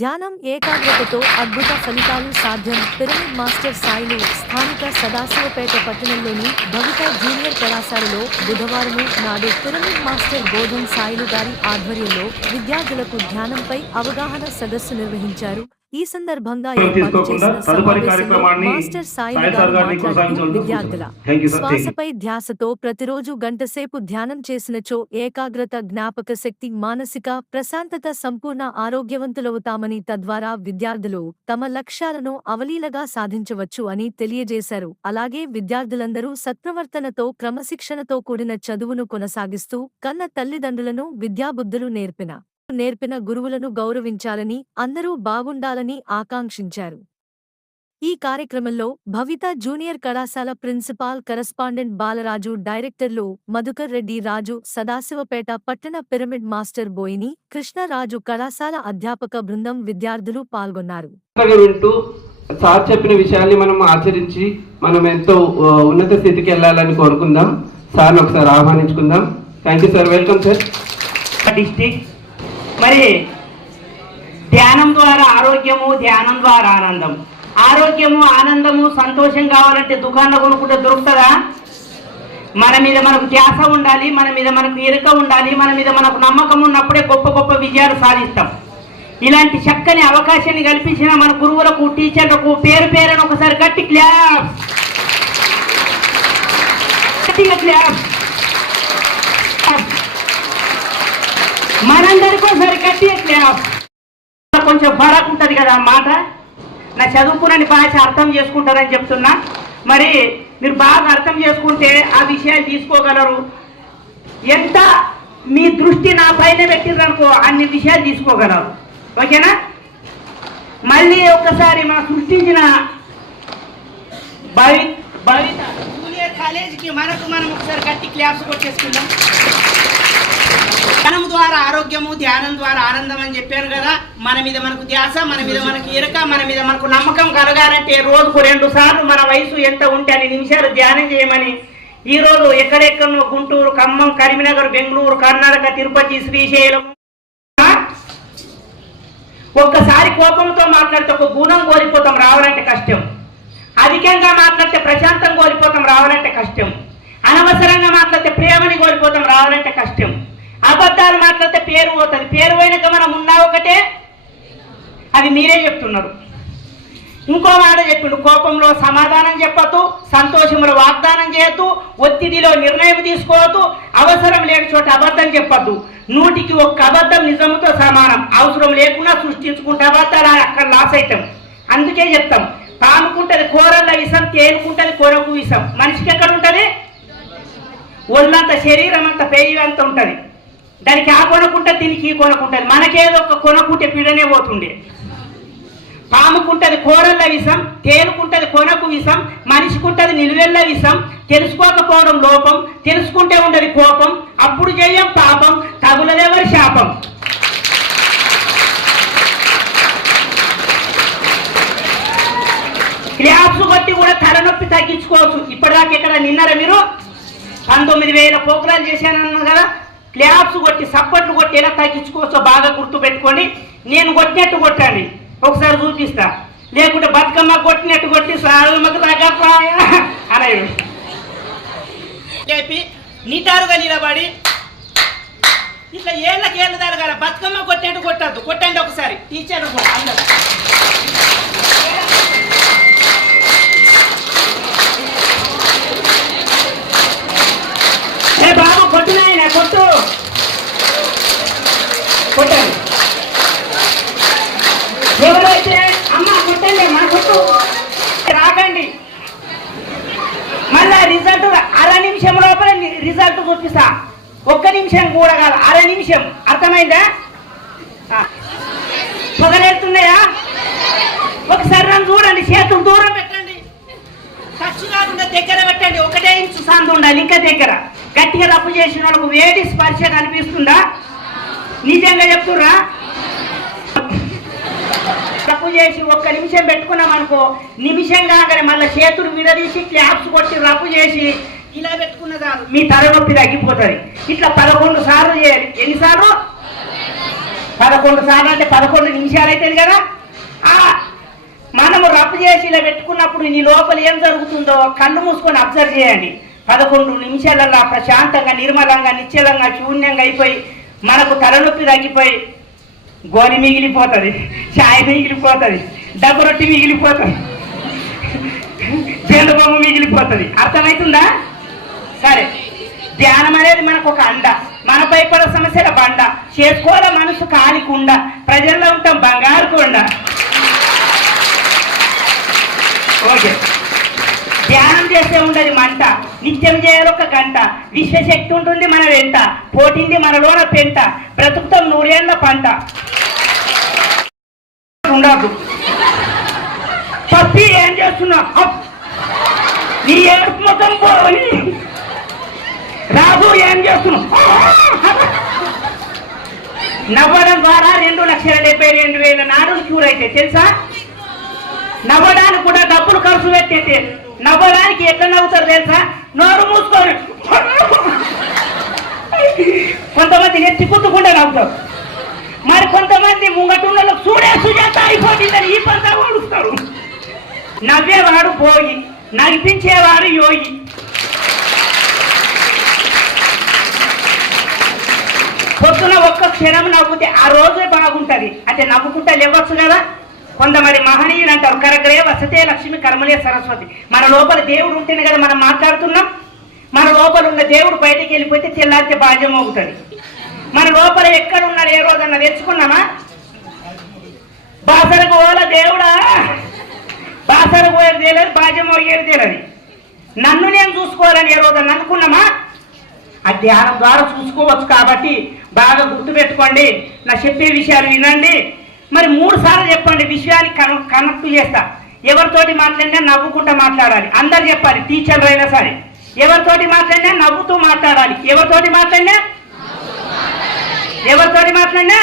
ధ్యానం ఏకాగ్రతతో అద్భుత ఫలితాలు సాధ్యం. పిరమిడ్ మాస్టర్ సాయిలు స్థానిక సదాశివపేట పట్టణంలోని భవిత జూనియర్ కళాశాలలో బుధవారం నాడు పిరమిడ్ మాస్టర్ బోధన్ సాయిలు గారి ఆధ్వర్యంలో విద్యార్థులకు ధ్యానంపై అవగాహన సదస్సు నిర్వహించారు. ఈ సందర్భంగా ఏర్పాటు చేసిన సమావేశంలో మాస్టర్ సాయి గారు విద్యార్థుల. శ్వాసపై ధ్యాసతో ప్రతిరోజు గంటసేపు ధ్యానం చేసినచో ఏకాగ్రత జ్ఞాపక శక్తి మానసిక ప్రశాంతత సంపూర్ణ ఆరోగ్యవంతులవుతామని తద్వారా విద్యార్థులు తమ లక్ష్యాలను అవలీలగా సాధించవచ్చు అని తెలియజేశారు అలాగే విద్యార్థులందరూ సత్ప్రవర్తనతో క్రమశిక్షణతో కూడిన చదువును కొనసాగిస్తూ కన్న తల్లిదండ్రులను విద్యాబుద్ధులు నేర్పిన నేర్పిన గురువులను గౌరవించాలని అందరూ బాగుండాలని ఆకాంక్షించారు. ఈ కార్యక్రమంలో భవిత జూనియర్ కళాశాల ప్రిన్సిపాల్ కరస్పాండెంట్ బాలరాజు డైరెక్టర్లు మధుకర్ రెడ్డి రాజు సదాశివపేట పట్టణ పిరమిడ్ మాస్టర్ బోయిని కృష్ణరాజు కళాశాల అధ్యాపక బృందం విద్యార్థులు పాల్గొన్నారు. సార్ చెప్పిన విషయాల్ని మనం ఆచరించి మనం ఎంతో ఉన్నత స్థితికి వెళ్ళాలని కోరుకుందాం. సార్ని ఒకసారి ఆహ్వానించుకుందాం. Thank you sir welcome sir district మరి ధ్యానం ద్వారా ఆరోగ్యము ధ్యానం ద్వారా ఆనందం. ఆరోగ్యము ఆనందము సంతోషం కావాలంటే దుకాణంలో కొనుక్కుంటే దొరుకుతుందా? మన మీద మనకు ధ్యాస ఉండాలి మన మీద మనకు ఎరుక ఉండాలి మన మీద మనకు నమ్మకం ఉన్నప్పుడే గొప్ప గొప్ప విజయాలు సాధిస్తాం. ఇలాంటి చక్కని అవకాశాన్ని కల్పించిన మన గురువులకు టీచర్లకు పేరు పేరును ఒకసారి గట్టి క్లాప్ గట్టిగా క్లాప్ మనందరికీ ఒకసారి గట్టిగా క్లాప్ కొంచెం ఫరక్ ఉంటుంది కదా మాట. నా చదువుకున్న భాష అర్థం చేసుకుంటారని చెప్తున్నా. మరి మీరు బాగా అర్థం చేసుకుంటే ఆ విషయాలు తీసుకోగలరు. ఎంత మీ దృష్టి నా పైన పెట్టిందనుకో అన్ని విషయాలు తీసుకోగలరు. ఓకేనా? మళ్ళీ ఒకసారి మనం సృష్టించిన భవి భవిత జూనియర్ కాలేజీకి మనకు మనం ఒకసారి గట్టి క్లాప్స్ కొట్టేసుకుందాం. ధ్యానం ఆరోగ్యము ధ్యానం ద్వారా ఆనందం అని చెప్పారు కదా. మన మీద మనకు ధ్యాస మన మీద మనకు ఇరక మన మీద మనకు నమ్మకం కలగాలంటే రోజుకు రెండు సార్లు మన వయసు ఎంత ఉంటే అన్ని నిమిషాలు ధ్యానం చేయమని ఈ రోజు ఎక్కడెక్కడో గుంటూరు ఖమ్మం కరీంనగర్ బెంగళూరు కర్ణాటక తిరుపతి శ్రీశైలం. ఒక్కసారి కోపంతో మాట్లాడితే ఒక గుణం కోల్పోతాం రావాలంటే కష్టం. అధికంగా మాట్లాడితే ప్రశాంతం కోల్పోతాం రావాలంటే కష్టం. అనవసరంగా మాట్లాడితే ప్రేమని కోల్పోతాం రావాలంటే కష్టం. అబద్ధాలు మాట్లాడితే పేరు పోతుంది. పేరు పోయినాక మనం ఉన్నా ఒకటే. అది మీరే చెప్తున్నారు. ఇంకో మాట చెప్పిండు. కోపంలో సమాధానం చెప్పద్దు సంతోషంలో వాగ్దానం చేయొద్దు ఒత్తిడిలో నిర్ణయం తీసుకోవద్దు అవసరం లేని చోట అబద్ధం చెప్పద్దు. నూటికి ఒక్క అబద్ధం నిజంతో సమానం. అవసరం లేకుండా సృష్టించుకుంటే అబద్ధాలు అక్కడ లాస్ అవుతాం. అందుకే చెప్తాం. తానుకుంటది కూరల విషం తేనుకుంటది కొరకు విషం. మనిషికి ఎక్కడ ఉంటుంది? ఒళ్ళంత శరీరం అంత పెయ్యి అంత ఉంటుంది. దానికి ఆ కొనకుంటే దీనికి ఈ మనకేదో ఒక కొనకుంటే పీడనే పోతుండే. పాముకుంటది కూరల్ల విషం తేలుకుంటది కొనకు విషం మనిషికుంటది నిలువెల్ల విషం తెలుసుకోకపోవడం లోపం తెలుసుకుంటే ఉండదు కోపం అప్పుడు చేయం పాపం తగులదెవరి శాపం. క్లాప్స్ బట్టి కూడా తలనొప్పి తగ్గించుకోవచ్చు. ఇప్పటిదాకా ఇక్కడ నిన్నర మీరు? పంతొమ్మిది వేల పోకరాలు చేశానన్నారు కదా? క్లాప్స్ కొట్టి సప్పట్లు కొట్టి ఎలా తగ్గించుకోవచ్చో బాగా గుర్తు పెట్టుకోండి నేను కొట్టినట్టు కొట్టండి. ఒకసారి చూపిస్తా. లేకుంటే బతుకమ్మ కొట్టినట్టు కొట్టి అనేది లేపి నిటారుగా నిలబడి ఇట్లా ఏళ్ళకి ఏళ్ళ తరగాల బతుకమ్మ కొట్టినట్టు కొట్టద్దు. కొట్టండి ఒకసారి. టీచర్ అందరు. ఏ బాబు కొట్టు నాయన కొట్టు కొట్టండి ఎవరైతే అమ్మ కొట్టండి అమ్మా కొట్టు రాకండి మళ్ళా రిజల్ట్ అర నిమిషం లోపల ని- రిజల్ట్ చూపిస్తా ఒక్క నిమిషం కూడా కాదు అర నిమిషం. అర్థమైందా? ఆ. పొగలేస్తున్నాయా? ఒకసారి నన్ను చూడండి చేతులు దూరం పెట్టండి. ఖర్చు కాకుండా దగ్గర పెట్టండి. ఒకటే ఇంచు సందు ఉండాలి ఇంకా దగ్గర. గట్టిగా రప్పు చేసిన వాళ్ళకు వేడి స్పర్శ కనిపిస్తుందా? నిజంగా చెప్తుర్రా? తప్పు చేసి ఒక్క నిమిషం పెట్టుకున్నాం అనుకో నిమిషం కాగానే మళ్ళీ చేతులు విడదీసి క్లాప్స్ కొట్టి రప్పు చేసి ఇలా పెట్టుకున్న చాలు. మీ తలనొప్పి తగ్గిపోతుంది. ఇట్లా పదకొండు సార్లు చేయాలి. ఎన్నిసార్లు? పదకొండు సార్లు అంటే పదకొండు నిమిషాలు అవుతుంది కదా? మనము రప్పు చేసి ఇలా పెట్టుకున్నప్పుడు నీ లోపల ఏం జరుగుతుందో కళ్ళు మూసుకొని అబ్జర్వ్ చేయండి. పదకొండు నిమిషాలలో ప్రశాంతంగా నిర్మలంగా నిశ్చలంగా శూన్యంగా అయిపోయి మనకు తలనొప్పి తగ్గిపోయి గోని మిగిలిపోతుంది చాయ్ మిగిలిపోతుంది డబ్బు రొట్టి మిగిలిపోతుంది బొమ్మ మిగిలిపోతుంది. అర్థమవుతుందా సరే. ధ్యానం అనేది మనకు ఒక అండ. మనపై పడ సమస్యల బండ. చేసుకోవాల మనసు కాలికుండ. ప్రజల్లో ఉంటాం బంగారు కొండ ఓకే. ధ్యానం చేస్తే ఉండదు మంట. నిత్యం చేయాలి ఒక గంట. విశ్వశక్తి ఉంటుంది మన వెంట. పోటింది మనలోన పెంట. బ్రతుకుతాం నూరేళ్ళ పంట. ఉండదు పప్పి ఏం చేస్తున్నా నీ ఏడుపు మొత్తం పోని రాజు ఏం చేస్తున్నావు? నవ్వడం ద్వారా రెండు లక్షల డెబ్బై రెండు వేల నాడులు క్యూర్ అయితే తెలుసా? నవ్వడానికి కూడా డబ్బులు ఖర్చు పెట్టేస్తే నవ్వడానికి ఎట్లా నవ్వుతారు తెలుసా? నోరు మూసుకొని. కొంతమంది నెత్తి కుట్టుకుండా నవ్వుతారు. మరి కొంతమంది ముంగటుండలో చూడే సుజాత అయిపోతుందని ఈ పంట వాడుస్తారు నవ్వేవాడు పోయి నడిపించేవాడు యోగి. పొద్దున ఒక్క క్షణం నవ్వుతే ఆ రోజే బాగుంటుంది. అంటే నవ్వుకుంటా లేవచ్చు కదా? కొంతమంది మహనీయులు అంటారు కరగ్రే వసతే లక్ష్మి కర్మలే సరస్వతి. మన లోపల దేవుడు ఉంటేనే కదా మనం మాట్లాడుతున్నాం. మన లోపల ఉన్న దేవుడు బయటికి వెళ్ళిపోతే తెల్లారితే బాధ్యం అవుతుంది. మన లోపల ఎక్కడ ఉన్నాడు ఏ రోజన్నా తెచ్చుకున్నామా బాసరకు ఓల దేవుడా? బాసరకు పోయేది తెలియదు బాధ్యం అయ్యేది తెలియదు నన్ను నేను చూసుకోవాలని ఏ రోజన్నా అనుకున్నామా? ఆ ధ్యానం ద్వారా చూసుకోవచ్చు కాబట్టి బాగా గుర్తుపెట్టుకోండి. నా చెప్పే విషయాలు వినండి. మరి మూడు సార్లు చెప్పండి విషయాన్ని కన కనెక్ట్ చేస్తా. ఎవరితోటి మాట్లాడినా నవ్వుకుంటా మాట్లాడాలి. అందరు చెప్పాలి టీచర్లు అయినా సరే. ఎవరితోటి మాట్లాడినా నవ్వుతూ మాట్లాడాలి. ఎవరితోటి మాట్లాడినా? ఎవరితోటి మాట్లాడినా?